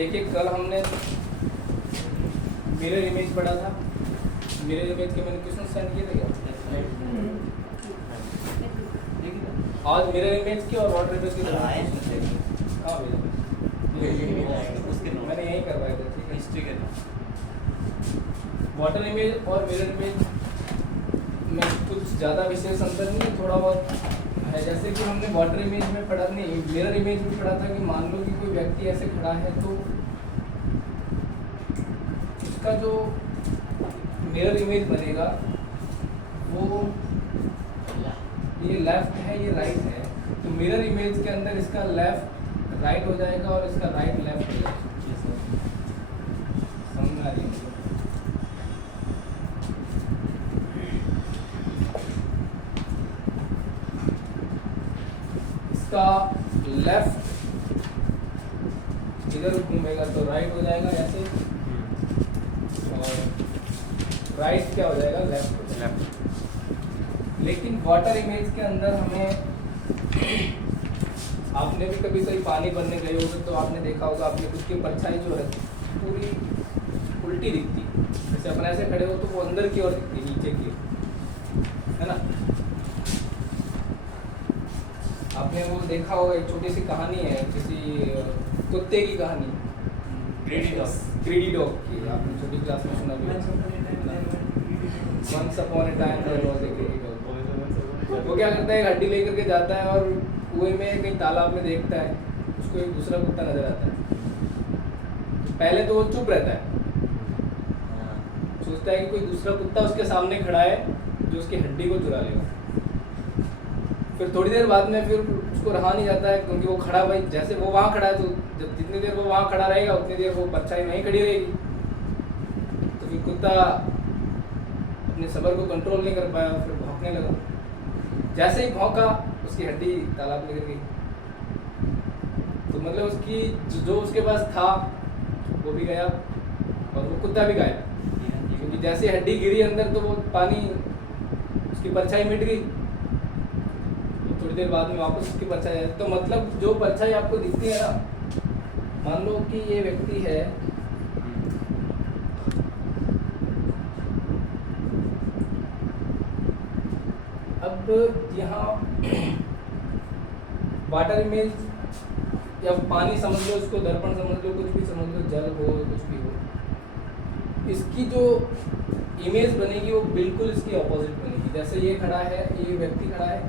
देखिए कल हमने मिरर इमेज पढ़ा था। मिरर इमेज के मैंने क्वेश्चन सेंड किए थे क्या? आज मिरर इमेज की और वाटर इमेज की हाँ मैंने यही करवाया था। ठीक है, हिस्ट्री के वाटर इमेज और मिरर इमेज में कुछ ज़्यादा विशेष अंतर नहीं है, थोड़ा बहुत है। जैसे कि हमने वाटर इमेज में पढ़ा, नहीं मिरर इमेज में पढ़ा था कि मान लो कि कोई व्यक्ति ऐसे खड़ा है तो उसका जो मिरर इमेज बनेगा वो ये लेफ्ट है, ये राइट है। तो मिरर इमेज के अंदर इसका लेफ्ट राइट हो जाएगा और इसका राइट लेफ्ट हो जाएगा। समझ आ रही है? इसका लेफ्ट इधर घूमेगा तो राइट हो जाएगा ऐसे, और राइट क्या हो जाएगा? लेफ्ट हो जाएगा। लेकिन वाटर इमेज के अंदर हमें आपने भी कभी कहीं पानी भरने गए होगे तो आपने देखा होगा आपने उसकी परछाई जो है पूरी उल्टी दिखती। जैसे अपन ऐसे खड़े हो तो वो अंदर की ओर दिखती, नीचे की ओर, है ना? आपने वो देखा होगा, एक छोटी सी कहानी है किसी कुत्ते की कहानी, ग्रीडी डॉग की। आपने छोटी क्लास में सुना भी once upon a time there was a greedy dog. वो क्या करता है, एक हड्डी लेकर के जाता है और कुएं में कहीं तालाब में देखता है उसको एक दूसरा कुत्ता नजर आता है। पहले तो वो चुप रहता है, सोचता है कि कोई दूसरा कुत्ता उसके सामने खड़ा है जो उसकी हड्डी को चुरा लेगा। फिर थोड़ी देर बाद में फिर उसको रहा नहीं जाता है, क्योंकि वो खड़ा, भाई जैसे वो वहाँ खड़ा है तो जब जितनी देर वो वहाँ खड़ा रहेगा उतनी देर वो परछाई वहीं खड़ी रहेगी। तो फिर कुत्ता अपने सब्र को कंट्रोल नहीं कर पाया, फिर भौंकने लगा। जैसे ही भौंका उसकी हड्डी तालाब में गिर गई। तो मतलब उसकी जो उसके पास था वो भी गया और वो कुत्ता भी गया, क्योंकि जैसे हड्डी गिरी अंदर तो वो पानी उसकी परछाई मिट गई। थोड़ी देर बाद में वापस उसकी परछाई आई। तो मतलब जो परछाई आपको दिखती है ना, मान लो कि ये व्यक्ति है, अब यहाँ वाटर इमेज या पानी समझ लो, इसको दर्पण समझ लो, कुछ भी समझ लो, जल हो कुछ भी हो, इसकी जो इमेज बनेगी वो बिल्कुल इसकी ऑपोजिट बनेगी। जैसे ये खड़ा है, ये व्यक्ति खड़ा है,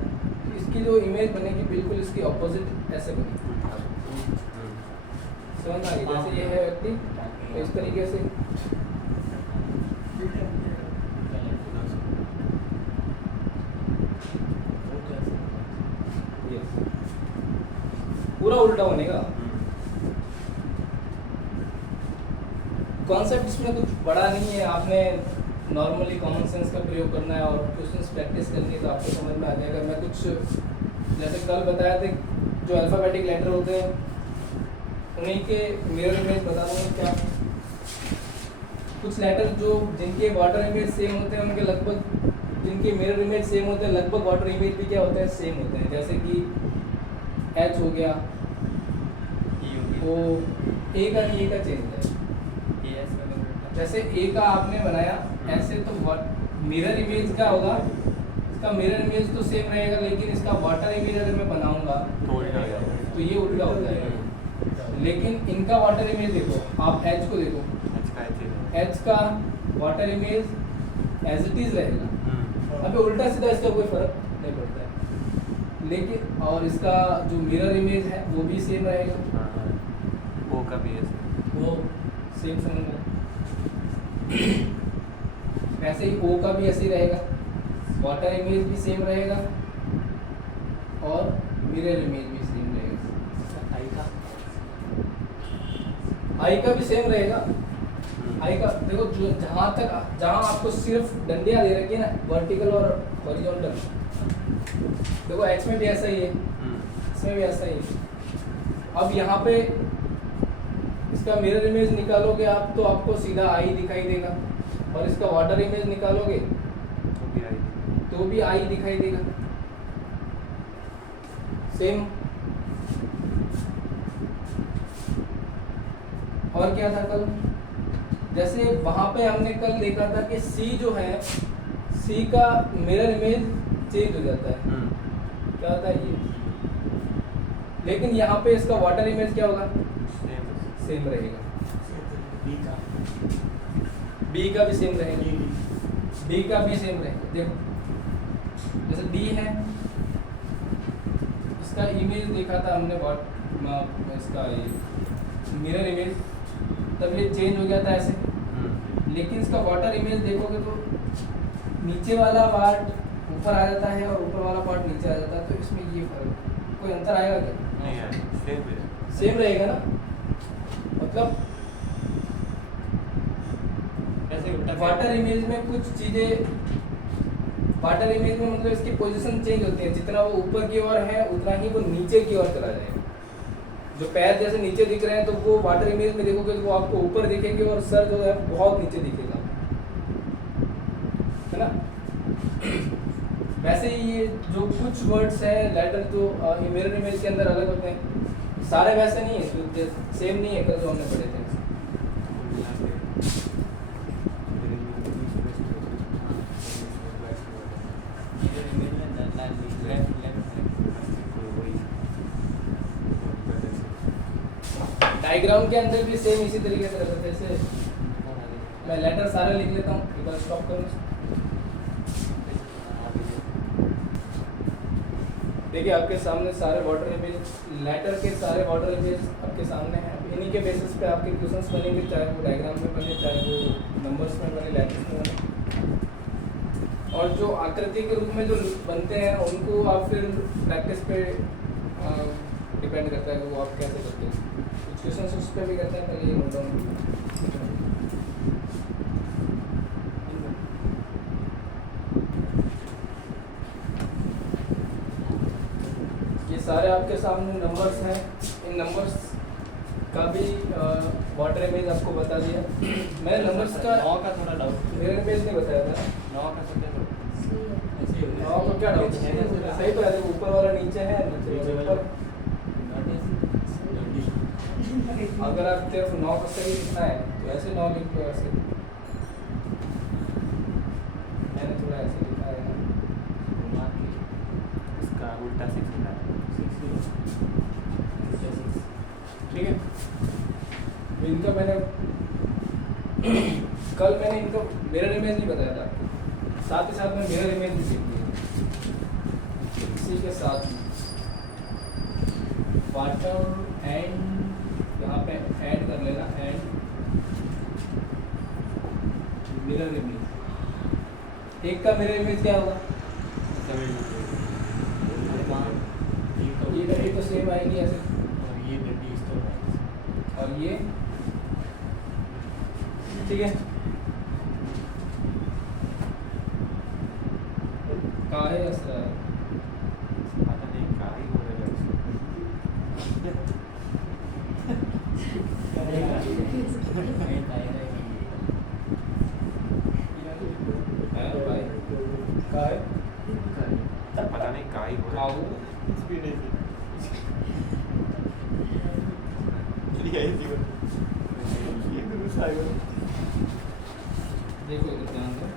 इसकी जो इमेज बनेगी बिल्कुल इसकी ऑपोजिट ऐसे बनेगी। समझ आ गई? जैसे ये है व्यक्ति तो इस तरीके से पूरा उल्टा बनेगा। कॉन्सेप्ट इसमें कुछ बड़ा नहीं है, आपने नॉर्मली कॉमन सेंस का प्रयोग करना है और क्वेश्चंस प्रैक्टिस करनी है तो आपको समझ में आ जाएगा। मैं कुछ जैसे कल बताया थे जो अल्फ़ाबेटिक लेटर होते हैं उन्हीं के मिरर इमेज बता दूँगा। क्या कुछ लेटर जो जिनके वाटर इमेज सेम होते हैं उनके लगभग, जिनके मिरर इमेज सेम होते हैं लगभग वाटर इमेज भी क्या होते हैं? सेम होते हैं। जैसे कि एच हो गया, वो ए का नहीं, ए का चेंज है। जैसे ए का आपने बनाया ऐसे तो मिरर इमेज क्या होगा, इसका मिरर इमेज तो सेम रहेगा, लेकिन इसका वाटर इमेज अगर मैं बनाऊंगा तो ये उल्टा हो जाएगा। लेकिन इनका वाटर इमेज देखो, आप एच को देखो, एच का water image as it is रहेगा। अभी उल्टा सीधा इसका कोई फर्क नहीं पड़ता है, लेकिन और इसका जो मिरर इमेज है वो भी सेम रहेगा। ओ का भी है, वो सेम समझ में। वैसे ही ओ का भी ऐसे ही रहेगा, वाटर इमेज भी सेम रहेगा और मिरर इमेज भी सेम रहेगा। आई का भी सेम रहेगा। आई का देखो, जो जहाँ आपको सिर्फ डंडियाँ दे रखी है ना, वर्टिकल और हॉरिजॉन्टल, देखो एच में भी ऐसा ही है, इसमें भी ऐसा ही है। अब यहाँ पे इसका मिरर इमेज निकालोगे आप तो आपको सीधा आई दिखाई देगा, और इसका वाटर इमेज निकालोगे तो भी आई दिखाई देगा सेम। और क्या था कल, जैसे वहाँ पे हमने कल देखा था कि सी जो है, सी का मिरर इमेज चेंज हो जाता है, क्या होता है ये, लेकिन यहाँ पे इसका वाटर इमेज क्या होगा, सेम रहेगा। बी का भी सेम रहेगा, डी का भी सेम रहेगा। देखो जैसे डी है, इसका इमेज देखा था हमने इसका ये मिरर इमेज, तब ये चेंज हो गया था ऐसे, लेकिन इसका वाटर इमेज देखोगे तो नीचे वाला पार्ट ऊपर आ जाता है और ऊपर वाला पार्ट नीचे आ जाता है, तो इसमें ये फर्क, कोई अंतर आएगा क्या? नहीं यार, सेम रहेगा ना, मतलब वाटर इमेज में कुछ चीज़ें, वाटर इमेज में मतलब इसकी पोजीशन चेंज होती है, जितना वो ऊपर की ओर है उतना ही वो नीचे की ओर चला जाएगा। जो पैर जैसे नीचे दिख रहे हैं तो वो वाटर इमेज में देखोगे तो वो आपको ऊपर दिखेंगे और सर जो है बहुत नीचे दिखेगा, है ना। वैसे ही ये जो कुछ वर्ड्स हैं लेटर जो मिरर इमेज के अंदर अलग होते हैं, सारे वैसे नहीं है, जो सेम नहीं है कल जो हमने पढ़े थे। डायग्राम के अंदर भी सेम इसी तरीके से रहता है। जैसे मैं लेटर सारे लिख लेता हूँ, एक बार स्टॉप करूँ। देखिए आपके सामने सारे वाटर इमेज, लेटर के सारे वाटर इमेज आपके सामने हैं। इन्हीं के बेसिस पे आपके क्वेश्चंस बनेंगे, चाहे वो डायग्राम में बने, चाहे वो नंबर्स में बने, लेटर्स में बने। और जो आकृति के रूप में जो बनते हैं उनको आप फिर प्रैक्टिस पे डिपेंड करता है कि वो आप कैसे करते हैं। कुछ क्वेश्चंस उस पर भी करते हैं, पहले ये नोट डाउन। ये सारे आपके सामने नंबर्स हैं, इन नंबर्स का भी वाटर इमेज आपको बता दिया। मैं नंबर्स का 9 का थोड़ा डाउट, मिरर इमेज नहीं बताया था। 9 का सबसे 9 को क्या डाउट है? सही तो है, देखो ऊपर वाला नीचे है, नीचे वाला ऊपर। अगर आप सिर्फ 9 को सही लिखना है तो ऐसे 9 लिख लो, ऐसे मैंने थोड़ा ऐसे लिखा है ना, इसका उल्टा 6 होता है। ठीक है। तो इनका मैंने कल मैंने इनका मिरर इमेज नहीं बताया था, साथ ही साथ में मिरर इमेज भी सीख ली। इसी के साथ ही वाटर एंड यहाँ पे ऐड कर लेना, एंड मिरर इमेज। एक का मिरर इमेज क्या होगा? ये तो सेम आएगी ऐसे, और ये ठीक है। काहे असरा है, पता नहीं क्या ही हो रहा है भाई, काहे पता नहीं क्या ही हो रहा काऊ देखो इधर ध्यान दो।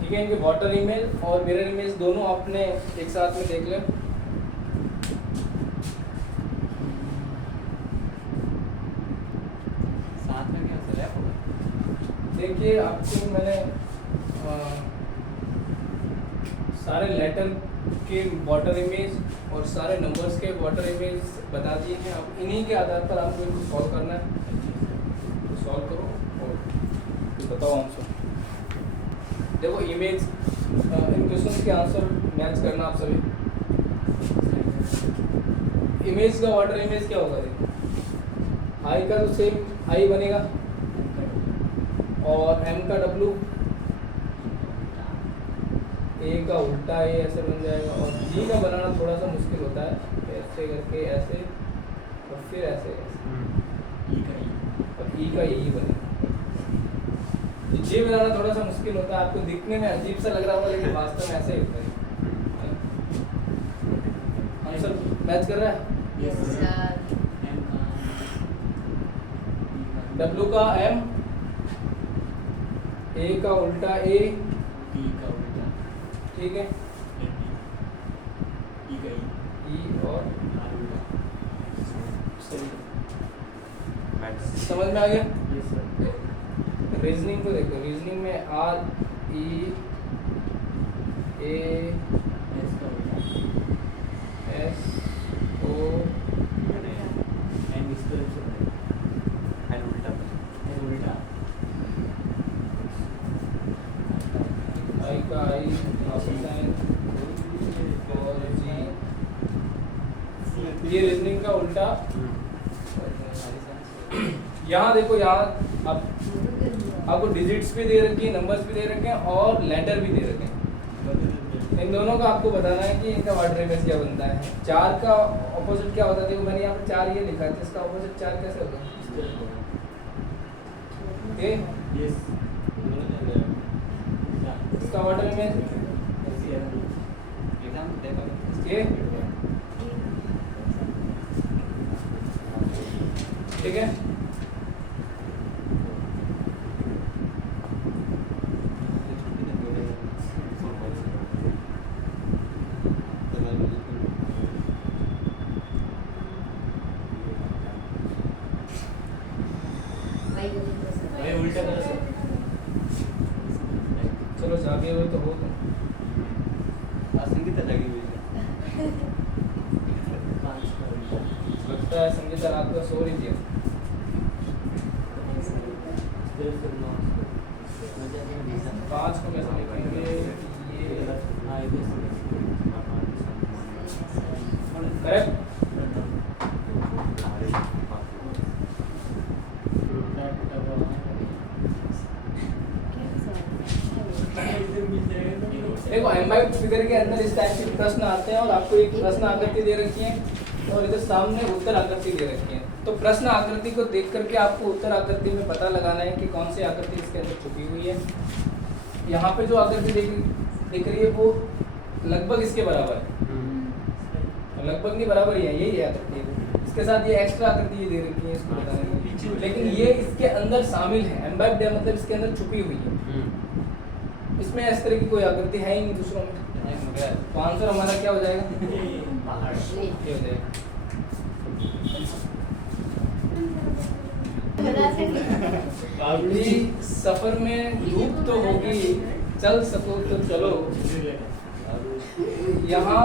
ठीक है, इनके वाटर इमेज और मिरर इमेज दोनों आपने एक साथ में देख लिया। साथ में क्या रैप होगा? देखिए आपको मैंने सारे लेटर के वाटर इमेज और सारे नंबर्स के वाटर इमेज बता दिए हैं। अब इन्हीं के आधार पर आपको इनको सॉल्व करना है, तो सॉल्व करो और बताओ आंसर। देखो इमेज इन क्वेश्चंस के आंसर मैच करना आप सभी। इमेज का वाटर इमेज क्या होगा? देखो आई का तो सेम आई बनेगा और एम का डब्लू, ए का उल्टा ए ऐसे बन जाएगा और जी का बनाना थोड़ा सा मुश्किल होता है, ऐसे करके ऐसे और फिर ऐसे और ई का ई बनेगा। जी बनाना थोड़ा सा मुश्किल होता है, आपको दिखने में अजीब सा लग रहा होगा लेकिन वास्तव में ऐसे ही होता है। आंसर मैच कर रहा है? डब्लू का एम, ए का उल्टा ए, ठीक है, ई और समझ में आ गया? रीजनिंग को देखो, रीजनिंग में R E A S O आई का आई साइन और जी, ये रीजनिंग का उल्टा। यहाँ देखो, यहाँ आपको डिजिट्स भी दे रखी है, नंबर्स भी दे रखे हैं और लेटर भी दे रखे हैं। इन दोनों का आपको बताना है कि इनका वाटर इमेज क्या बनता है। 4 का ऑपोजिट क्या होता है? देखो मैंने यहाँ पे 4 ये लिखा है, तो इसका ऑपोजिट 4 कैसे होगा? ओके, इसका वाटर इमेज ये, ठीक है। उल्टा कलर से चलो जागे हुए तो हो तुम। संगीता जागी हुई लगता है संगीता रात को सो रही थी। 5 को कैसे लिखेंगे? ये करेक्ट। देखो एम्बाइट फिगर के अंदर इस टाइप के प्रश्न आते हैं और आपको एक प्रश्न आकृति दे रखी है और इधर सामने उत्तर आकृति दे रखी है। तो प्रश्न आकृति को देख करके आपको उत्तर आकृति में पता लगाना है कि कौन सी आकृति इसके अंदर छुपी हुई है। यहाँ पे जो आकृति दिख रही है वो लगभग इसके बराबर है, लगभग नहीं बराबर ही है, यही है आकृति। इसके साथ ये एक्स्ट्रा आकृति दे रखी है इसको बताने के लिए, लेकिन ये इसके अंदर शामिल है। एम्बाइब्ड मतलब इसके अंदर छुपी हुई है, इसमें इस तरह की कोई आकृति है ही नहीं दूसरों में। तो आंसर हमारा क्या हो जाएगा? ये हो जाएगा। सफर में धूप तो होगी, चल सको तो चलो, यहाँ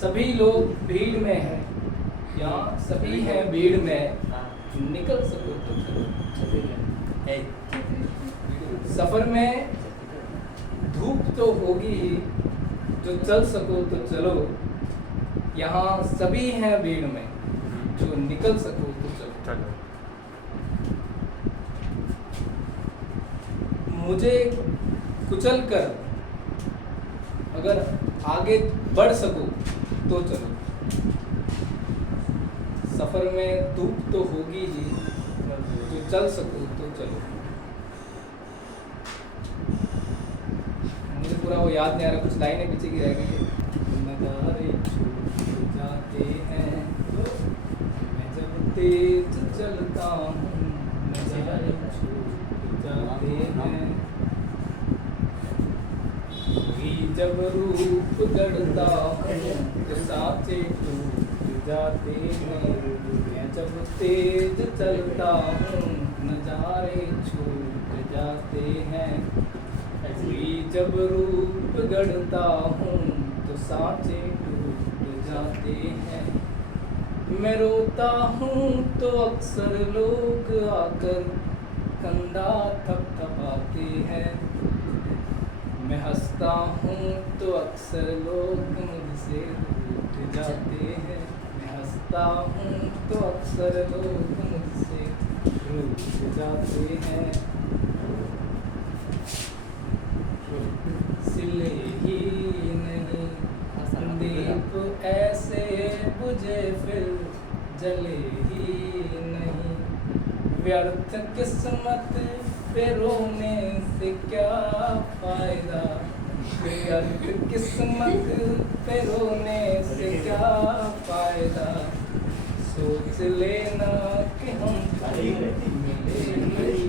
सभी लोग भीड़ में हैं, यहाँ सभी हैं भीड़ में, निकल सको तो चलो। सफर में धूप तो होगी, जो चल सको तो चलो, यहाँ सभी हैं भीड़ में, जो निकल सको तो चलो। मुझे कुचल कर अगर आगे बढ़ सको तो चलो, सफर में धूप तो होगी ही, जो चल सको तो चलो। मुझे पूरा वो याद नहीं आ रहा, कुछ लाइनें पीछे की रह गई। नज़ारे छूट जाते हैं मैं जब तेज चलता हूँ, नज़ारे छूट जाते हैं, जब रूप गढ़ता हूँ तो सांचे टूट जाते हैं, मैं जब तेज चलता हूँ नज़ारे छूट जाते हैं, जब रूप गढ़ता हूँ तो सांचे टूट जाते हैं। मैं रोता हूँ तो अक्सर लोग आकर कंधा थपथपाते हैं, मैं हंसता हूँ तो अक्सर लोग मुझसे रूठ जाते हैं। मैं हंसता हूँ तो अक्सर लोग मुझसे रूठ जाते हैं। सिले ही नहीं दीप ऐसे बुझे फिर जले ही नहीं। व्यर्थ किस्मत पे रोने से क्या फायदा। व्यर्थ किस्मत पे रोने से क्या फायदा। सोच लेना कि हम मिले ही नहीं।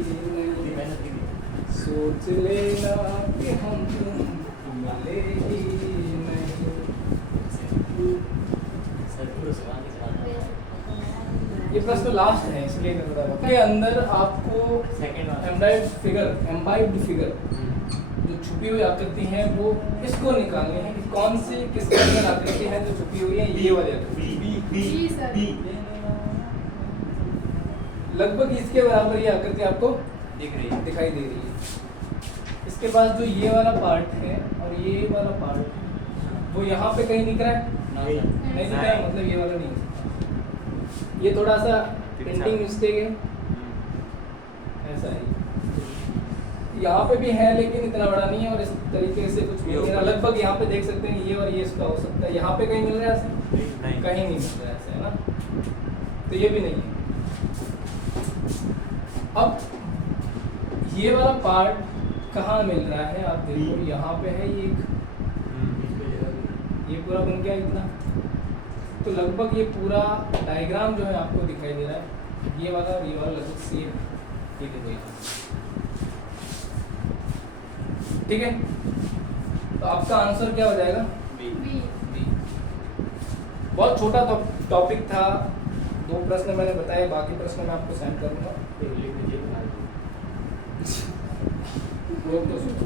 सोच लेना कि हम मिले ही नहीं। ये प्रश्न लास्ट है इसलिए मैं बता रहा हूँ। के अंदर आपको एम्बाइब्ड फिगर जो छुपी हुई आकृति है वो इसको निकालनी है। कौन सी किसके अंदर आकृति है जो छुपी हुई है? ये वाली आकृति लगभग इसके बराबर ये आकृति आपको दिखाई दे रही है। इसके बाद जो ये वाला पार्ट है और ये वाला पार्ट वो यहाँ पे कहीं दिख रहा है? नहीं दिख रहा है, मतलब ये वाला नहीं। ये थोड़ा सा प्रिंटिंग मिस्टेक है, ऐसा है। यहाँ पे भी है लेकिन इतना बड़ा नहीं है और इस तरीके से कुछ मिल रहा है। लगभग यहाँ पे देख सकते हैं ये और ये इसका हो सकता है। यहाँ पे कहीं मिल रहा है ऐसे? कहीं नहीं मिल रहा है ऐसे, है ना? तो ये भी नहीं है। अब ये वाला पार्ट कहाँ मिल रहा है? आप देखो यहाँ पे है ये पूरा बन गया इतना। तो लगभग ये पूरा डायग्राम जो है आपको दिखाई दे रहा है। ये वाला और ये वाला लगभग सेम। ये देखो यहाँ, ठीक है। तो आपका आंसर क्या हो जाएगा? बी। बहुत छोटा टॉपिक था। 2 प्रश्न मैंने बताए, बाकी प्रश्न मैं आपको सेंड करूँगा। लोग तो सुनो।